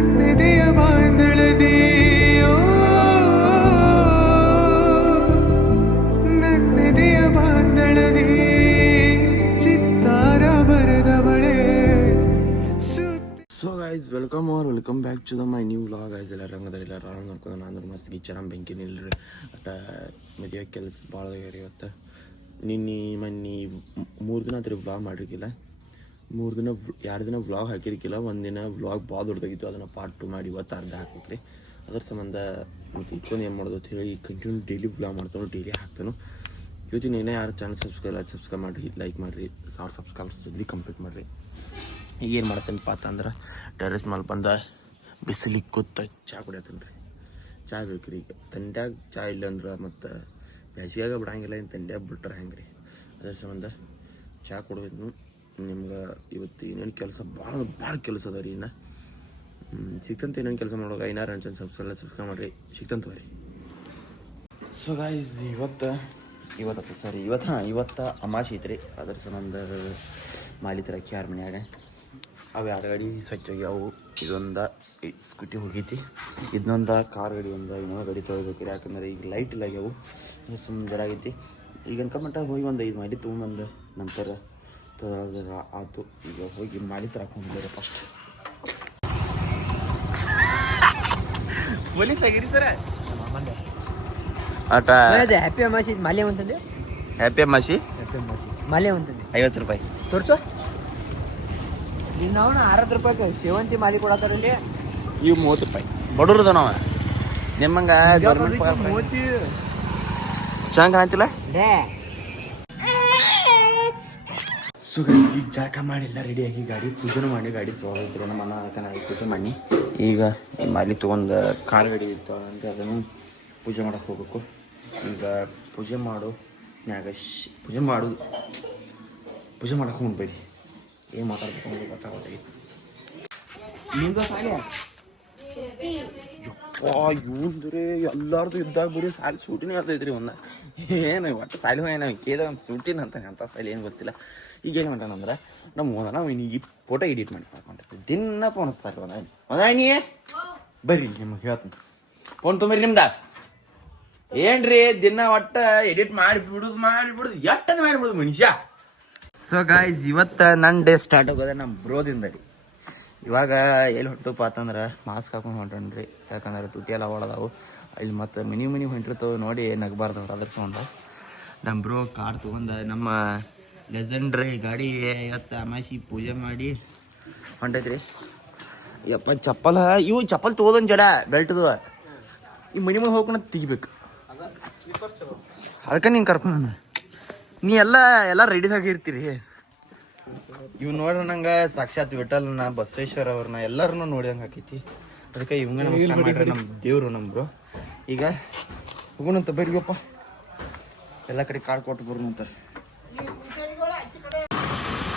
ನನ್ನೆದೆಯ ಬಾಂಧಳದಿ ನನ್ನೆದೆಯ ಬಾಂಧಳದಿ ಚಿತ್ತಾರ ಬರೆದವಳೆ. So guys welcome back to the my new vlog. Guys ಎಲ್ಲ ರಂಗದಲ್ಲಿ ರಾಂಗ್ ನೋಡ್ಕೊಂಡು ನಾನು ಮಸ್ತ್ ಚೆನ್ನಾಗಿ ಬೆಂಕಿ ನಿಲ್ರಿ ಅಟ ಮದುವೆ ಕೆಲಸ ಭಾಳ ಆಗ್ಯಾರ ಇವತ್ತು. ನಿನ್ನೆ ಮೊನ್ನೆ 3 ದಿನ ಹತ್ರ ವ್ಲಾಗ್ ಮಾಡಿರ್ಕಿಲ್ಲ, 2 ದಿನ ವ್ಲಾಗ್ ಹಾಕಿರ್ಕಿಲ್ಲ. ಒಂದಿನ ವ್ಲಾಗ್ ಭಾಳ ದೊಡ್ಡದಾಗಿತ್ತು, ಅದನ್ನು ಪಾರ್ಟ್ 2 ಮಾಡಿ ಇವತ್ತು ಅರ್ಧ ಹಾಕ್ಬೇಕ್ರಿ. ಅದ್ರ ಸಂಬಂಧ ಮತ್ತು ಇಟ್ಕೊಂಡು ಏನು ಮಾಡೋದು ಅಂತ ಹೇಳಿ ಕಂಟಿನ್ಯೂ ಡೈಲಿ ವ್ಲಾಗ್ ಮಾಡ್ತಾನು, ಡೈಲಿ ಹಾಕ್ತಾನು. ಇವತ್ತಿನ ಏನೇ ಯಾರು ಚಾನಲ್ ಸಬ್ಸ್ಕ್ರೈಬ್ ಮಾಡಿರಿ, ಲೈಕ್ ಮಾಡಿರಿ, 1000 ಸಬ್ಸ್ಕ್ರೈಬರ್ಸ್ ಜಲ್ದಿ ಕಂಪ್ಲೀಟ್ ಮಾಡಿರಿ. ಈಗ ಏನು ಮಾಡ್ತೇನಪ್ಪ ಅಂತಂದ್ರೆ ಟೆರೆಸ್ ಮೇಲೆ ಬಂದ ಬಿಸಿಲಿಗೆ ಕೂತ ಚಹಾ ಕುಡಿಯತ್ತೇನೆ ರೀ. ಚಹಾ ಬೇಕು ರೀ. ಈಗ ತಂಡ್ಯಾಗ ಚಹಾ ಇಲ್ಲ ಅಂದ್ರೆ ಮತ್ತು ಬೇಸಿಗೆಯಾಗ ಬಿಡಂಗಿಲ್ಲ, ಇನ್ನು ತಂಡ್ಯಾಗ ಬಿಟ್ರೆ ಹೆಂಗೆ ರೀ. ಅದ್ರ ಸಂಬಂಧ ಚಹಾ ಕುಡಿದ್ರು. ನಿಮ್ಗೆ ಇವತ್ತು ಏನೇನು ಕೆಲಸ ಭಾಳ ಕೆಲಸ ಅದ ರೀ. ಇನ್ನು ಸಿಕ್ತಂತ ಏನೇನು ಕೆಲಸ ಮಾಡೋವಾಗ ಏನಾರು ಅನ್ಸನ್ ಸಬ್ಸ್ಕ್ರೈಬ್ ಮಾಡಿರಿ, ಸಿಕ್ತಂತ ಬರ್ರಿ. ಸೊ ಗಾಯ್ಸ್ ಇವತ್ತು ಅಮಾಶೆ ಐತ್ರಿ. ಅದ್ರ ಸಂಬಂಧ ಮಾಲಿ ತರಕ್ಕೆ ಯಾರ ಮನ್ಯಾಗ ಅವು 2 ಗಾಡಿ ಸ್ವಚ್ಛ ಆಗ್ಯಾವು. ಇದೊಂದು ಸ್ಕೂಟಿ ಹೋಗೈತಿ, ಇದನ್ನೊಂದು ಕಾರ್ ಗಾಡಿ ಇನ್ನೊಂದು ಗಾಡಿ ತೊಗೊಬೇಕ್ರಿ. ಯಾಕಂದ್ರೆ ಈಗ ಲೈಟ್ ಇಲ್ಲ ಆಗ್ಯಾವು, ಸುಮ್ಮನೆ ಜರ ಆಗೈತಿ. ಈಗ ಅನ್ಕೊಂಬಿಟ್ಟ ಹೋಗಿ 5 ಮಾಲಿ ತೊಗೊಂಬಂದು ನಂತರ ಆಯ್ತು. ಈಗ ಹೋಗಿ ಮಾಲಿ ತರಕ್ಕೆ ಹೋಗ್ಬೇರೆ ಫಸ್ಟ್. ಪೊಲೀಸ್ ಆಗಿರಿ ಸರ ಆಟ ಹ್ಯಾಪಿ ಅಮಾಸಿ ಮಾಲೆ ಅಂತಂದೆ. ಹ್ಯಾಪಿ ಅಮಾಸಿ ಮಾಲೆ ಅಂತಂದೆ 50 ರೂಪಾಯಿ ತೋರ್ಸು. ನಾವು 60 ರೂಪಾಯಿಗೆ ಸೇವಂತಿ ಮಾಲಿ ಕೊಡತ್ತಾರಲ್ಲಿ. ಇವು 30 ರೂಪಾಯಿ ಬಡವ್ರದ ನಾವು ನಿಮ್ಮಂಗ ಗೌರ್ಮೆಂಟ್ ಪಗಾರ ಚೆನ್ನಾಗಿ ಕಾಣ್ತಿಲ್ಲ. ಸೊ ಈಗ ಜಾಕ ಮಾಡಿಲ್ಲ, ರೆಡಿಯಾಗಿ ಗಾಡಿ ಪೂಜೆನೂ ಮಾಡಿ ಗಾಡಿ ತೊಗೊಳ್ತಿರೋ ನಮ್ಮ ಅಣ್ಣ ಹಾಕಿ ಪೂಜೆ ಮಾಡಿ. ಈಗ ಈ ಮಾಲಿ ತೊಗೊಂಡು ಕಾರ್ ಗಾಡಿ ಇರ್ತಾವ ಅಂದರೆ ಅದನ್ನು ಪೂಜೆ ಮಾಡೋಕೆ ಹೋಗ್ಬೇಕು. ಈಗ ಪೂಜೆ ಮಾಡಕ್ಕೆ ಹೋಗ್ಬೇಡಿ. ಏನು ಮಾತಾಡ್ಬೇಕು ಅಂದ್ರೆ ಗೊತ್ತಾಗೋದಾಗಿತ್ತು. ಇವಂದ್ರೆ ಎಲ್ಲಾರ್ದು ಇದ್ದಾಗ ಬಿಡಿ ಸಾಲಿ ಸೂಟಿನೇ ಆಗ್ತೈತ್ರಿ. ಏನು ಒಟ್ಟು ಸಾಲಿ ಏನೋ ಕೇದ ಸೂಟಿನ ಅಂತಾನೆ ಅಂತ ಸಾಲಿ ಏನು ಗೊತ್ತಿಲ್ಲ. ಈಗ ಏನು ಮಾಡ್ತಾನಂದ್ರೆ ನಾವು ಈ ಫೋಟೋ ಎಡಿಟ್ ಮಾಡಿ ಮಾಡ್ಕೊಂಡಿರ್ತೀವಿ. ದಿನ ಫೋನ್ ಹಚ್ತಾರೆ ಒಂದಾಯ್ನಿ ಬರ್ರಿ ನಿಮಗೆ ಹೇಳ್ತೀನಿ. ಫೋನ್ ತೊಂಬರಿ ನಿಮ್ದ ಏನ್ರಿ ದಿನ ಒಟ್ಟ ಎಡಿಟ್ ಮಾಡಿಬಿಡುದು ಎಟ್ಟದ ಮಾಡಿಬಿಡುದು ಮನುಷ್ಯ. ಸೊ ಗಾಯ್ಸ್ ಇವತ್ತು ನನ್ನ ಡೇ ಸ್ಟಾರ್ಟ್ ಆಗೋದೆ ನಮ್ಮ ಬ್ರೋದಿಂದ ರೀ. ಇವಾಗ ಎಲ್ಲಿ ಹೊಟ್ಟುಪ್ಪ ಅಂತಂದ್ರೆ ಮಾಸ್ಕ್ ಹಾಕೊಂಡು ಹೊಂಟನ್ರಿ. ಯಾಕಂದ್ರೆ ತುಟಿ ಎಲ್ಲ ಹೊಳದಾವು ಇಲ್ಲಿ ಮತ್ತು ಮನಿ ಹೊಂಟಿರ್ತಾವೆ ನೋಡಿ ನಗಬಾರ್ದವ್ರು. ಅದ್ರ ಸಂಬಂಧ ನಮ್ಮ ಬ್ರೋ ಕಾರ್ ತೊಗೊಂಡು ನಮ್ಮ ಲೆಜೆಂಡ್ರಿ ಗಾಡಿ ಇವತ್ತು ಅಮಾಸಿ ಪೂಜೆ ಮಾಡಿ ಹೊಂಟೈತ್ರಿ. ಯಪ್ಪ ಚಪ್ಪಲ್ ತೊಗೋದನ್ ಜಡ ಬೆಲ್ಟ್ದು ಈ ಮನಿ ಹೋಗ್ಕೊಂಡು ತೆಗಿಬೇಕು. ಅದಕ್ಕೆ ನೀನು ಕರ್ಕೊಂಡು ನೀ ಎಲ್ಲ ರೆಡಿದಾಗ ಇರ್ತೀರಿ. ಇವ್ ನೋಡ್ರಿ ನಂಗೆ ಸಾಕ್ಷಾತ್ ವಿಠಲ್ನ ಬಸವೇಶ್ವರ ಅವ್ರನ್ನ ಎಲ್ಲರನ್ನೂ ನೋಡಿದಂಗೆ ಹಾಕೈತಿ. ಅದಕ್ಕೆ ಇವಂಗ ನಮಸ್ಕಾರ ಮಾಡ್ರಿ, ನಮ್ಮ ದೇವ್ರು ನಮ್ರು. ಈಗ ಹೋಗೋಣಂತ ಬರ್ರಿಯಪ್ಪ, ಎಲ್ಲ ಕಡೆ ಕಾರ್ ಕೊಟ್ಟು ಬರೋಣಂತ.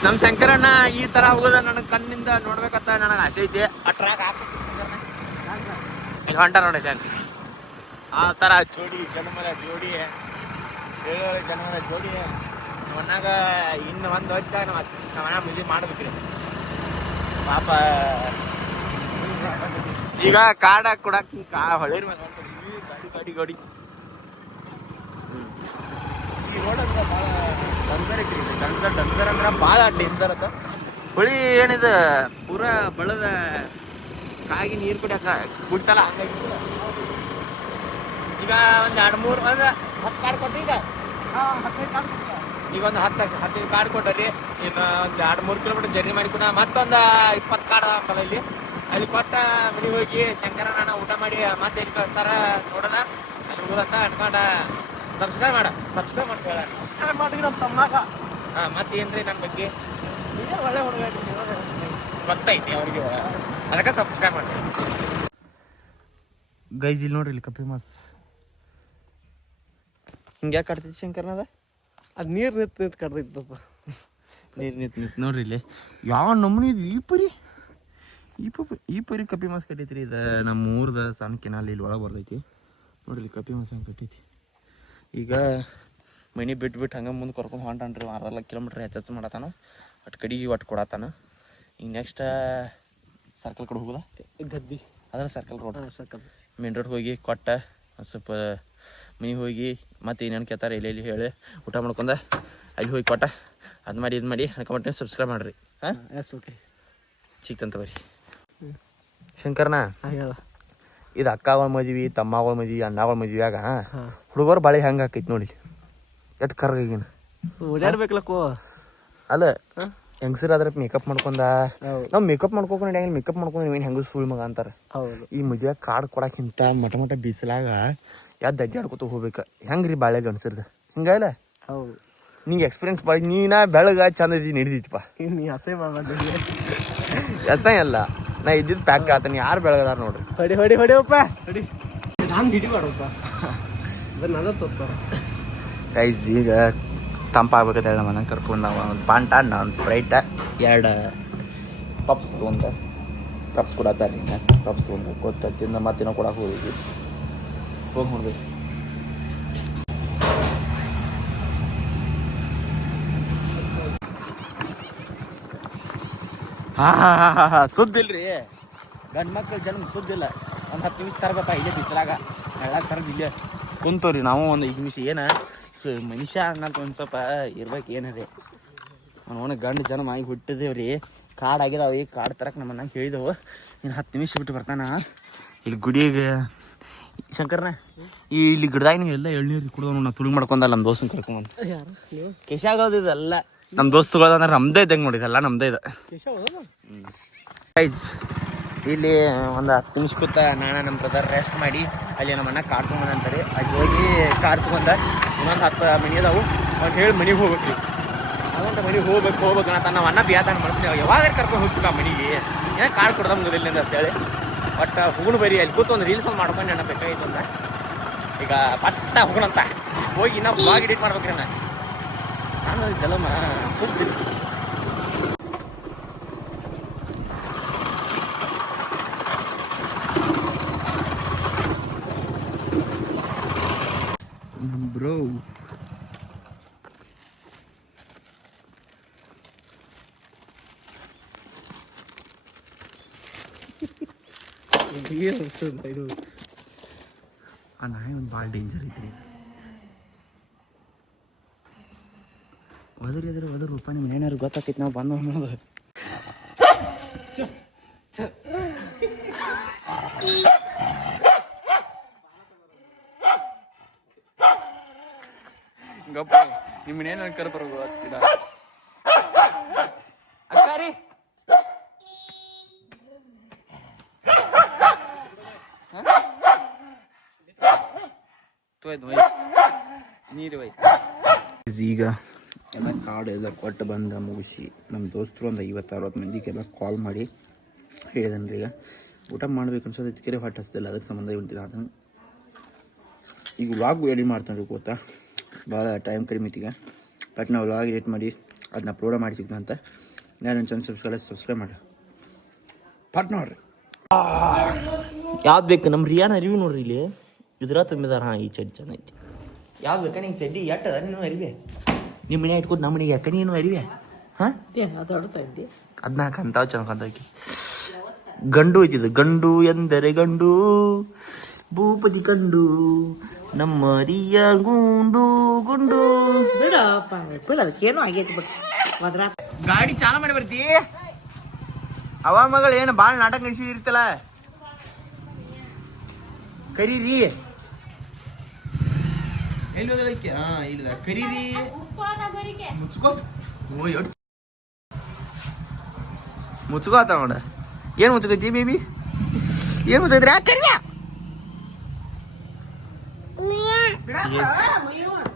ನಮ್ಮ ಶಂಕರಣ್ಣ ಈ ತರ ಹೋಗೋದ ನನಗೆ ಕಣ್ಣಿಂದ ನೋಡ್ಬೇಕಂತ ನನಗೆ ಆಸೆ ಐತಿ. ಅಟ್ರಾಗ ಇಲ್ಲಿ ಹೊಂಟ ನೋಡಿ ಆ ಥರ ಜೋಡಿ ಜನ್ಮದ ಜೋಡಿ ಮನ್ನಾಗ ಇನ್ನು 1 ವರ್ಷದಾಗ ನಮ್ಮ ಮನೆ ಮದುವೆ ಮಾಡ್ಬೇಕ್ರಿ ಪಾಪ. ಈಗ ಕಾಡ ಕೊಡಾಕ ಹೊಳೇರ್ ಮೇಲೆ ಗಾಡಿ ಈ ರೋಡ್ ಅಂತ ಭಾಳ ಡಂಜರ್ ಐತ್ರಿ. ಡಂಜರ್ ಅಂದ್ರೆ ಭಾಳ ಡೇಂಜರ್ ಅದ. ಹೊಳಿ ಏನಿದೆ ಪೂರಾ ಬಳದ ಕಾಗಿ ನೀರು ಕುಡಿತಲ್ಲ ಹಂಗಾಗಿ. ಈಗ ಒಂದು 2-3 10 ಕಾರ್ಡ್ ಕೊಟ್ಟು ಈಗ ಒಂದು 10 ಕಾರ್ಡ್ ಕೊಟ್ಟರಿ. ಇನ್ನು ಒಂದು 2-3 ಕಿಲೋಮೀಟರ್ ಜರ್ನಿ ಮಾಡಿಕೊಡ ಮತ್ತೊಂದು 20 ಕಾರ್ಡ್ ಆಗಲ್ಲ ಇಲ್ಲಿ. ಅಲ್ಲಿ ಕೊಟ್ಟ ಮನೆಗೆ ಹೋಗಿ ಶಂಕರಣ್ಣ ಊಟ ಮಾಡಿ ಮತ್ತೆ ಎಲ್ಲಿ ಕಳಿಸ್ತಾರ ನೋಡೋಣ. ಅಲ್ಲಿ ಹೋಗೋದಂತ ಅನ್ಕೊಂಡ ಸಬ್ಸ್ಕ್ರೈಬ್ ಮಾಡಿ ನಮ್ಮ ತಮ್ಮಗ. ಹಾಂ ಮತ್ತೆ ಏನ್ರಿ ನನ್ನ ಬಗ್ಗೆ ಒಳ್ಳೆ ಹುಡುಗ ಗೊತ್ತೈತಿ ಅವ್ರಿಗೆ, ಅದಕ್ಕೆ ಸಬ್ಸ್ಕ್ರೈಬ್ ಮಾಡಿ. ಗೈಸ್ ಇಲ್ಲಿ ನೋಡ್ರಿ ಇಲ್ಲಿ ಕಪ್ಪಿ ಮಾಸ್ ಹಿಂಗೆ ಯಾಕೆ ಕಾಡ್ತೈತಿ ಶಂಕರ್ನದ? ಅದು ನೀರು ನಿಂತು ಕಡ್ದೈತಪ್ಪ. ನೀರು ನಿಂತು ನೋಡ್ರಿ ಇಲ್ಲಿ ಯಾವ ನಮೂನಿ ಇದು. ಈ ಪರಿ ಕಪ್ಪಿ ಮಾಸ್ ಕಟ್ಟೈತ್ರಿ. ಇದು ನಮ್ಮ ಊರ್ದ ಸಣ್ಣ ಕೆನಾಲ್ ಇಲ್ಲಿ ಒಳಗೆ ಬರ್ತೈತಿ ನೋಡ್ರಿ. ಇಲ್ಲಿ ಕಪ್ಪಿ ಮಾಸ್ ಹಂಗೆ ಕಟ್ಟೈತಿ. ಈಗ ಮನೆ ಬಿಟ್ಟು ಹಂಗೆ ಮುಂದೆ ಕರ್ಕೊಂಡು ಹೊಂಟಾನ್ರಿ. 1.5 ಕಿಲೋಮೀಟ್ರ್ ಹೆಚ್ಚು ಮಾಡತ್ತಾನ. ಒಟ್ಟು ಕಡೆಗೆ ಕೊಡತ್ತಾನ. ಈಗ ನೆಕ್ಸ್ಟ್ ಸರ್ಕಲ್ ಕಡೆ ಹೋಗೋದ ಗದ್ದಿ ಅದ್ರ circle road circle main road ಹೋಗಿ ಕೊಟ್ಟ ಸ್ವಲ್ಪ ಮನೆಗೆ ಹೋಗಿ ಮತ್ತೆ ಏನೇನು ಕೇಳ್ತಾರೆ ಎಲ್ಲಿ ಹೇಳಿ ಊಟ ಮಾಡ್ಕೊಂಡ ಅಲ್ಲಿ ಹೋಗಿ ಕೊಟ್ಟ ಅದು ಮಾಡಿ ಇದು ಮಾಡಿ ಕಮೆಂಟ್ ಸಬ್ಸ್ಕ್ರೈಬ್ ಮಾಡಿರಿ ಹಾಂ ಎಸ್ ಓಕೆ ಸಿಕ್ತಂತ ಬರ್ರಿ ಶಂಕರ್ನ ಹೇಳ ಇದು ಅಕ್ಕಗಳ ಮದ್ವಿ ತಮ್ಮಗಳ ಮದ್ವಿ ಅಣ್ಣಗಳ ಮದ್ವಿಯಾಗ ಹುಡುಗರು ಬಾಳೆ ಹೆಂಗೆ ಹಾಕೈತಿ ನೋಡಿ ಎಷ್ಟು ಕರ್ಗಾಗಿನ ಓಡಾಡ್ಬೇಕಲ್ಲಕ್ಕೋ ಅಲ್ಲ ಹೆಂಗಸರ್ ಆದ್ರೆ ಮೇಕಪ್ ಮಾಡ್ಕೊಂಡ ನಾವು ಮೇಕಪ್ ಮಾಡ್ಕೊಂಡು ಹೆಂಗೆ ಮೇಕಪ್ ಮಾಡ್ಕೊಂಡು ಏನು ಹೆಂಗ ಸುಳ್ಳು ಮಗ ಅಂತಾರೆ ಹೌದು ಈ ಮದ್ವೆ ಕಾರ್ಡ್ ಕೊಡಕ್ಕಿಂತ ಮಟ ಮಟ ಬೀಸಲಾಗ ಯಾವ್ದು ದಡ್ಡಿ ಆಡ್ಕೊತ ಹೋಗ್ಬೇಕು ಹೆಂಗೆ ರೀ ಬಾಳೆ ಗಂಡಸರ್ದು ಹಿಂಗಲ್ಲ ಹೌದು ನಿಂಗೆ ಎಕ್ಸ್ಪೀರಿಯನ್ಸ್ ಬಾಳಿ ನೀನ ಬೆಳಗ ಚಂದ ಇದ್ದೀವಿ ನಡೀತಿಪ್ಪ ನೀ ಹಸೆ ಮಾಡ್ಬೇಡ ಎಸ ಅಲ್ಲ ನಾ ಇದ್ದಿದ್ದು ಪ್ಯಾಕ್ ಆತನಿ ಯಾರು ಬೆಳಗದಾರ ನೋಡ್ರಿ ಹೊಡಿ ಹೊಡಿ ಹೊಡಿಯಪ್ಪ ಹೊಡಿ ನಾನು ಹಿಡಿ ಮಾಡಪ್ಪ ಅದನ್ನ ತೋರ್ತಾರ ಗೈಸ್ ಈಗ ತಂಪಾಗ್ಬೇಕಂತ ಹೇಳಿ ಮನೆ ಕರ್ಕೊಂಡು ನಾವು ಒಂದು ಪಾಂಟ ಒಂದು ಸ್ಪ್ರೈಟ 2 ಪಪ್ಸ್ ತೊಗೊಂಡ ಪಪ್ಸ್ ಕೊಡತ್ತಾರೆ ಪಪ್ಸ್ ತೊಗೊಂಡು ಗೊತ್ತ ತಿಂದ ಮತ್ತೇನೋ ಕೊಡಕ್ಕೆ ಹೋಗಿದ್ವಿ ಹೋಗಿ ನೋಡ್ಬೇಕು ಸುದ್ದಿಲ್ರಿ ಗಂಡು ಮಕ್ಳು ಜನ್ಮ ಸುದ್ದಿಲ್ಲ ಒಂದು 10 ನಿಮಿಷ ತರಬೇಕ ಇಲ್ಲೇ ಬಿಸಿಲಾಗ ಹೇಳಕ್ಕೆ ತರದು ಇಲ್ಲೇ ಕುಂತವ್ರಿ ನಾವು ಒಂದು 5 ನಿಮಿಷ ಏನ ಮನುಷ್ಯ ಅನ್ನಂತ ಒಂದು ಸ್ವಲ್ಪ ಇರ್ಬೇಕು ಏನದೇ ಅವನು ಗಂಡು ಜನ್ಮ ಆಗಿ ಹುಟ್ಟಿದೇವ್ರಿ ಕಾಡು ಆಗಿದಾವೆ ಈ ಕಾಡು ತರಕ್ಕೆ ನಮ್ಮನ್ನ ಹೇಳಿದೆವು ಇನ್ನು 10 ನಿಮಿಷ ಬಿಟ್ಟು ಬರ್ತಾನ ಇಲ್ಲಿ ಗುಡಿಗೆ ಶಂಕರ್ನ ಇಲ್ಲಿ ಗಿಡದಾಗ ನೀವು ಎಲ್ಲ ಎಳ್ನೀರು ಕುಡಿದವ್ ನಾ ತುಳಿ ಮಾಡ್ಕೊಂಡಲ್ಲ ನಮ್ಮ ದೋಸ್ತನ ಕರ್ಕೊಂಬಂದು ಕೆಶಾಗೋದು ಇದೆಲ್ಲ ನಮ್ಮ ದೋಸ್ತುಗಳು ಅಂದ್ರೆ ನಮ್ದೇ ಇದ್ದಂಗೆ ನೋಡಿದೆಲ್ಲ ನಮ್ದೇ ಇದೆ ಗೈಸ್ ಇಲ್ಲಿ ಒಂದು 10 ನಿಮಿಷ ಕೂತ ನಾನು ನಮ್ಮ ಬ್ರದರ್ ರೆಸ್ಟ್ ಮಾಡಿ ಅಲ್ಲಿ ನಮ್ಮ ಅಣ್ಣ ಕಾರ್ ತೊಗೊಂಡು ಅಂತಾರೆ ಅಲ್ಲಿ ಹೋಗಿ ಕಾರ್ ತೊಗೊಂಡ ಇನ್ನೊಂದು 10 ಮನೆ ಅದಾವು ಅವ್ನು ಹೇಳಿ ಮನೆಗೆ ಹೋಗ್ಬೇಕು ರೀ ಅದಂತ ಮನೆಗೆ ಹೋಗ್ಬೇಕು ಅಂತ ನಾವು ಅಣ್ಣ ಬಿಯಾತಾನ ಮಾಡ್ತೀನಿ ಯಾವಾಗ ಕರ್ಕೊಂಡು ಹೋಗ್ಬೇಕು ಆ ಮನೆಗೆ ಏನೋ ಕಾರ್ ಕೊಡ್ದ ಮುಗಿದಿಲ್ಲ ಅಂತ ಹೇಳಿ ಬಟ್ ಹೋಗೋಣ ಬರೀ ಅಲ್ಲಿ ಕೂತು ಒಂದು ರೀಲ್ಸ್ ಒಂದು ಮಾಡ್ಕೊಂಡು ಅಣ್ಣ ಬೇಕಾಗಿತ್ತು ಅಂತ ಈಗ ಪಟ್ಟ ಹೋಗೋಣಂತ ಹೋಗಿ ಇನ್ನೂ ಬ್ಲಾಗ್ ಎಡಿಟ್ ಮಾಡ್ಬೇಕ್ರಿ ನಾನು ಜಲಮ ಹೋಗ್ತೀನಿ ಬ್ರೋ ಇದು ಆ ನಾಯಿ ಒಂದು ಭಾಳ ಡೇಂಜರ್ ಐತ್ರಿ ಒದ್ರ ರೂಪ ನಿಮ್ಮ ಏನಾರು ಗೊತ್ತಾಕೈತಿ ನಾವು ಬಂದು ಅನ್ನೋದು ಗಪ್ಪ ನಿಮ್ಮನ್ನೇನು ಕರ್ಬರೋ ಗೊತ್ತಿಲ್ಲ ಅಕ್ಕಾರಿ ನೀರು ಈಗ ಎಲ್ಲ ಕಾರ್ಡ್ ಎಲ್ಲ ಕೊಟ್ಟು ಬಂದ ಮುಗಿಸಿ ನಮ್ಮ ದೋಸ್ತರು ಒಂದು 50-60 ಮಂದಿಗೆಲ್ಲ ಕಾಲ್ ಮಾಡಿ ಹೇಳಿದನ್ರಿ ಈಗ ಊಟ ಮಾಡ್ಬೇಕು ಅನ್ಸೋದು ಇದಕ್ಕೆ ಹೊಟ್ಟೆ ಹಸ್ದಿಲ್ಲ ಅದಕ್ಕೆ ಸಂಬಂಧ ಹೇಳ್ತೀನಿ ಅದನ್ನು ಈಗ ವ್ಲಾಗ್ ಎಡಿಟ್ ಮಾಡ್ತಾನೆ ರೀ ಗೊತ್ತಾ ಭಾಳ ಟೈಮ್ ಕಡಿಮೆ ಐತಿಗ ಬಟ್ ನಾವು ವ್ಲಾಗ್ ಎಡಿಟ್ ಮಾಡಿ ಅದನ್ನ ಅಪ್ಲೋಡ್ ಮಾಡಿ ಸಿಗ್ತಾನೆ ಅಂತ ನಾನು ನನ್ನ ಚಾನಲ್ ಸಬ್ಸ್ಕ್ರೈಬ್ ಮಾಡಿ ಪಟ್ ನೋಡ್ರಿ ಯಾವ್ದು ಬೇಕು ನಮ್ಮ ರಿಯಾನ ಅರಿವಿ ನೋಡ್ರಿ ಇಲ್ಲಿ ಇದ್ರ ತುಂಬಿದಾರ ಹಾಂ ಈ ಚಡ್ಡಿ ಚೆನ್ನಾಗೈತಿ ಯಾವ್ದು ಬೇಕಾ ನಿಂಗೆ ಚಡ್ಡಿ ಎಟ್ಟದ ನೀನು ಅರಿವೆ ನಿಮ್ಮ ಮನೆ ಇಟ್ಕೊಟ್ಟು ನಮ್ಮ ಮನೆಗೆ ಯಾಕೆ ನೀನು ಅರಿವೆ ಹಾಂ ಅದನ್ನ ಕಂತಾವ್ ಚೆನ್ನಾಗಿ ಗಂಡು ಐತಿದ ಗಂಡು ಎಂದರೆ ಗಂಡು ಭೂಪತಿ ಕಂಡು ನಮ್ಮ ರಿಯ ಗುಂಡು ಗುಂಡು ಏನೋ ಆಗೈತಿ ಗಾಡಿ ಚಾಲ ಮಾಡಿ ಬರ್ತಿ ಅವ ಮಗಳು ಏನು ಭಾಳ ನಾಟಕ ನಡೆಸಿದಿರ್ತಲ್ಲ ಕರೀರಿ ಎಲ್ಲಿ ಹೋದಕ್ಕೆ ಹಾಂ ಇಲ್ಲ ಕರೀರಿ ಮುಚ್ಕೋತ ನೋಡ ಏನು ಮುಚ್ಕೋತಿ ಬೇಬಿ ಏನು ಮುಚ್ಚೈತ್ರಿ ಯಾಕೆ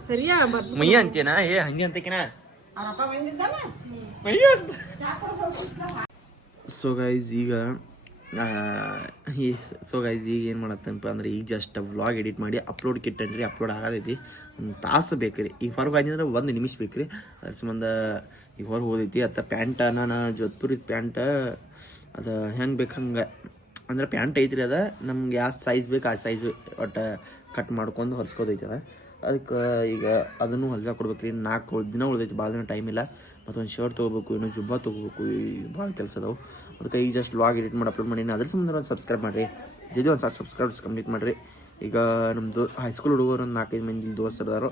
ಕರಿಯ ಮಯ್ಯ ಅಂತೇನಾ ಏ ಹಂಗೆ ಅಂತಕಿನ ಸೊ ಗೈಸ್ ಈಗ ಏನು ಮಾಡತ್ತಂಪ ಅಂದ್ರೆ ಈಗ ಜಸ್ಟ್ ವ್ಲಾಗ್ ಎಡಿಟ್ ಮಾಡಿ ಅಪ್ಲೋಡ್ ಕಿಟ್ಟನ್ರಿ ಅಪ್ಲೋಡ್ ಆಗತೈತಿ ಒಂದು ತಾಸು ಬೇಕ್ರಿ ಈಗ ಹೊರಗೆ ಆಗಿದ್ರೆ 1 ನಿಮಿಷ ಬೇಕ್ರಿ ಅದ್ರ ಸಂಬಂಧ ಈಗ ಹೊರಗೆ ಹೋದೈತಿ ಅತ್ತ ಪ್ಯಾಂಟ ನಾನು ಜೋಧ್ಪುರಿದ ಪ್ಯಾಂಟ ಅದು ಹೆಂಗೆ ಬೇಕು ಹಂಗೆ ಅಂದ್ರೆ ಪ್ಯಾಂಟ್ ಐತ್ರಿ ಅದ ನಮ್ಗೆ ಯಾವ ಸೈಜ್ ಬೇಕು ಆ ಸೈಜ್ ಒಟ್ಟು ಕಟ್ ಮಾಡ್ಕೊಂಡು ಹೊಲ್ಸ್ಕೋದೈತಿ ಅದ ಅದಕ್ಕೆ ಈಗ ಅದನ್ನು ಹೊಲ್ಸಾ ಕೊಡ್ಬೇಕ್ರಿ 4 ದಿನ ಉಳ್ದೈತಿ ಭಾಳ ದಿನ ಟೈಮ್ ಇಲ್ಲ ಮತ್ತೊಂದು ಶರ್ಟ್ ತೊಗೋಬೇಕು ಇನ್ನೊಂದು ಜುಬ್ಬ ತೊಗೋಬೇಕು ಭಾಳ ಕೆಲಸ ಅದಾವೆ ಅದಕ್ಕೆ ಈಗ ಜಸ್ಟ್ ವ್ಲಾಗ್ ಎಡಿಟ್ ಮಾಡಿ ಅಪ್ಲೋಡ್ ಮಾಡೀನಿ. ಅದ್ರ ಸಂಬಂಧ ಒಂದು ಸಬ್ಸ್ಕ್ರೈಬ್ ಮಾಡಿರಿ, ಜಲ್ದಿ ಒಂದು 1000 ಸಬ್ಸ್ಕ್ರೈಬ್ಸ್ ಕಂಪ್ಲೀಟ್ ಮಾಡಿರಿ. ಈಗ ನಮ್ಮದು ಹೈಸ್ಕೂಲ್ ಹುಡುಗರು ಒಂದು 4-5 ಮಂದಿ ದೋಸ್ತರದಾರು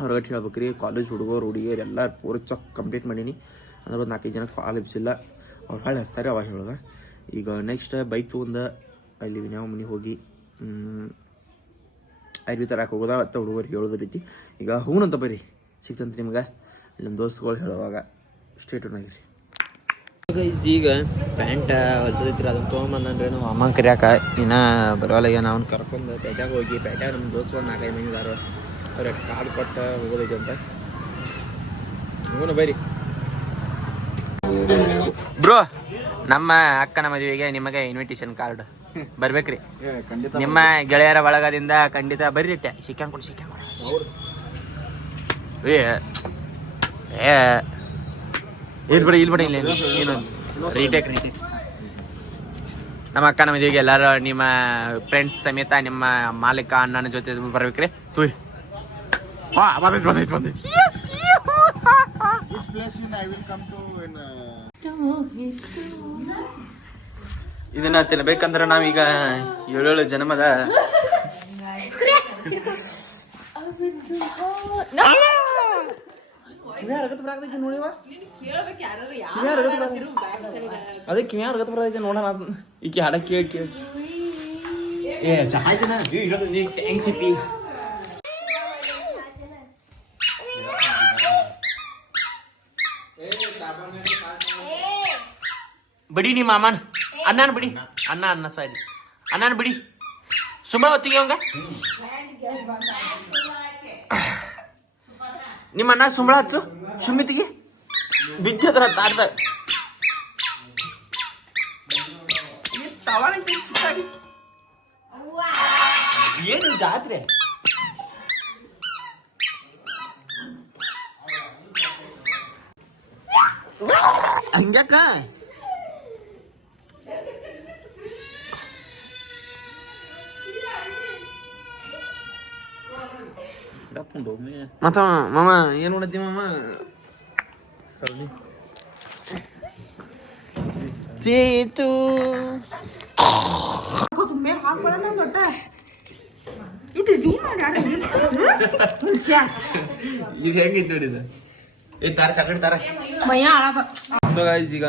ಹೊರಗಟ್ಟು ಹೇಳ್ಬೇಕು ರೀ. ಕಾಲೇಜ್ ಹುಡುಗರು ಹುಡುಗಿಯರು ಎಲ್ಲ ಪೂರ ಕಂಪ್ಲೀಟ್ ಮಾಡೀನಿ. ಅಂದ್ರೆ ಒಂದು 4-5 ಜನಕ್ಕೆ ಕಾಲ್ ಎಬ್ಸಿಲ್ಲ, ಅವ್ರು ಹಾಳೆ ಹಚ್ತಾರೆ ಅವಾಗ ಹೇಳೋದ. ಈಗ ನೆಕ್ಸ್ಟ್ ಬೈಕ್ ತೊಗೊಂಡು ಅಲ್ಲಿ ವಿನ್ಯಾವ ಮನೆಗೆ ಹೋಗಿ ಐದು ತರಕ್ಕೆ ಹೋಗೋದ ಅಂತ ಹುಡುಗರಿಗೆ ಹೇಳೋದ ರೀತಿ. ಈಗ ಹೂನಂತ ಬರ್ರಿ ಸಿಕ್ತಂತ ನಿಮ್ಗೆ ಇಲ್ಲಿ ನಮ್ಮ ದೋಸ್ತುಗಳು ಹೇಳುವಾಗ ಸ್ಟೇಟೂನಾಗಿರಿ. ಈಗ ಪ್ಯಾಂಟ್ ಹೊಲ್ಸೋದೈತ್ರಿ, ಅದನ್ನು ತೊಗೊಂಬಂದ್ರೆ ನಾವು ಅಮ್ಮ ಕರಿಯಾಕ ಇನ್ನೂ ಬರೋಲ್ಲ. ಈಗ ನಾವು ಕರ್ಕೊಂಡು ಪೇಟ್ಯಾಗ ಹೋಗಿ ಪೇಟ್ಯಾಗ ನಮ್ಮ ದೋಸ್ತು ಒಂದು 4-5 ಮಂದಿ ಇದಾರೆ, ಅವ್ರ ಕಾರ್ಡ್ ಕೊಟ್ಟು ಹೋಗೋದೈತೆ ಅಂತ. ಹೋಗೋಣ ಬೈರಿ ಬ್ರೋ. ನಮ್ಮ ಅಕ್ಕನ ಮದುವೆಗೆ ನಿಮಗೆ ಇನ್ವಿಟೇಷನ್ ಕಾರ್ಡ್ ಬರ್ಬೇಕ್ರಿ. ನಿಮ್ಮ ಗೆಳೆಯರ ಬಳಗದಿಂದ ಖಂಡಿತ ಬರ್ರಿ. ಸಿಕ್ಕಂಕೊಂಡು ಇಲ್ಲಿ ಬಿಡಿ ಏನು ರೀಟೇಕ್. ನಮ್ಮ ಅಕ್ಕನ ಮದುವೆಗೆ ಎಲ್ಲರೂ ನಿಮ್ಮ ಫ್ರೆಂಡ್ಸ್ ಸಮೇತ ನಿಮ್ಮ ಮಾಲೀಕ ಅಣ್ಣನ ಜೊತೆ ಬರ್ಬೇಕ್ರಿ. ತೂರಿ ಬಂದೈತಿ. ಇದನ್ನ ತಿನ್ಬೇಕಂದ್ರೆ ನಾವೀಗ 7 ಜನ್ಮದ ಅದೇ ಕಿವ್ಯಾ ಅರ್ಗತ್ ಬರದೈತೆ ನೋಡೋಣ. ಈಕೆ ಹಾಡ ಕೇಳಿ ಬಿಡಿ ನಿಮ್ಮ ಮಾಮನ್ ಅಣ್ಣನ ಬಿಡಿ. ಅಣ್ಣ ಸಾರಿ ಅಣ್ಣನ ಬಿಡಿ. ಸುಮ್ಮ ಹೊತ್ತಿಗೆ ಅವಂಗ ನಿಮ್ಮ ಅಣ್ಣ ಸುಂಬಳ ಹಚ್ಚು. ಸುಮ್ಮಿತಿಗೆ ಬಿದ್ದದ್ರ ತಾಡ್ದ ಏನು ಜಾತ್ರೆ ಹಂಗ್ಯಾಕ ಮತ್ತ ಮಾಮ ಏನ್ ಮಾಡತ್ತಿ ಮಾಮ? ಸೇತು ಇದು ಹೆಂಗಿತ್ತು ನೋಡಿದ ಈ ತಾರ ಚಾಕಡಿ ತಾರ ಈಗ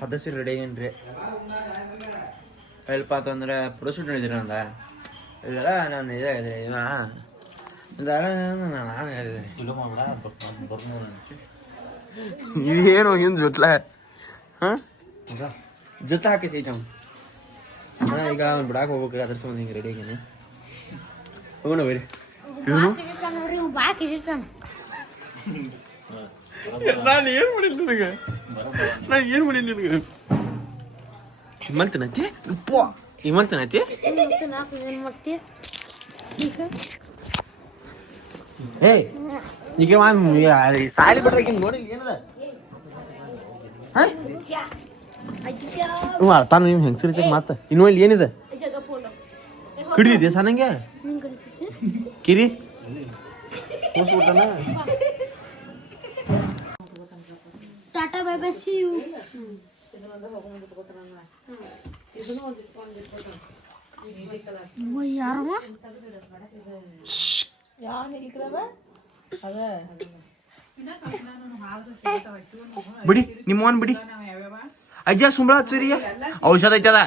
ಪದ್ಧತಿ ರೆಡಿ ಆಗೇನ್ರಿ. ಹೆಲ್ಪ್ ಆತ ಅಂದ್ರೆ ಪ್ರೊಸೀಡ್ ನೋಡಿದ್ರಿ ನಂದ ಇದೆಲ್ಲ ನಾನು ಇದಾಗಿದೆ. ಇದೇನು ಹಿಂದ್ ಜೊತ್ಲ ಜೊತೆ ಹಾಕೈತಿ ಈಗ ಅವ್ನು ಬಿಡಾಕ್ ಹೋಗ್ಬೇಕು. ಅದ್ರ ಸಂಬಂಧ ಹಿಂಗೆ ರೆಡಿ ಆಗೇನೆ. ಹೋಗೋಣ ಬೇರೆ ನಾನು ಏನ್ ಮಾಡಿಲ್ಲ ನಿನಗೆ. ನಾನು ಏನ್ ಮಾಡಿಲ್ಲ ನಿನಗೆ. ಹಿಮಲ್ತನತಿ ಹಿಮಲ್ತನತಿ ಏ ಈಗ ಸಾಲಿ ಬಿಡ್ಬೇಕು ನೋಡಿ ಏನದ ತಾನು ನೀವು ಹೆಂಗಸರಿ ಮಾತ ಇನ್ನು ಇಲ್ಲಿ ಏನಿದೆ ಹಿಡಿದಿದ್ಯಾ ಸಣ್ಣಂಗೆ ಕಿರಿ tata bye bye see you. ಯಾರಮ್ಮ ಬಿಡಿ ನಿಮ್ಮವನ್ ಬಿಡಿ. ಅಜ್ಜ ಸುಂಬಳ ಹಚ್ಚರಿಯ ಔಷಧ ಐತದ.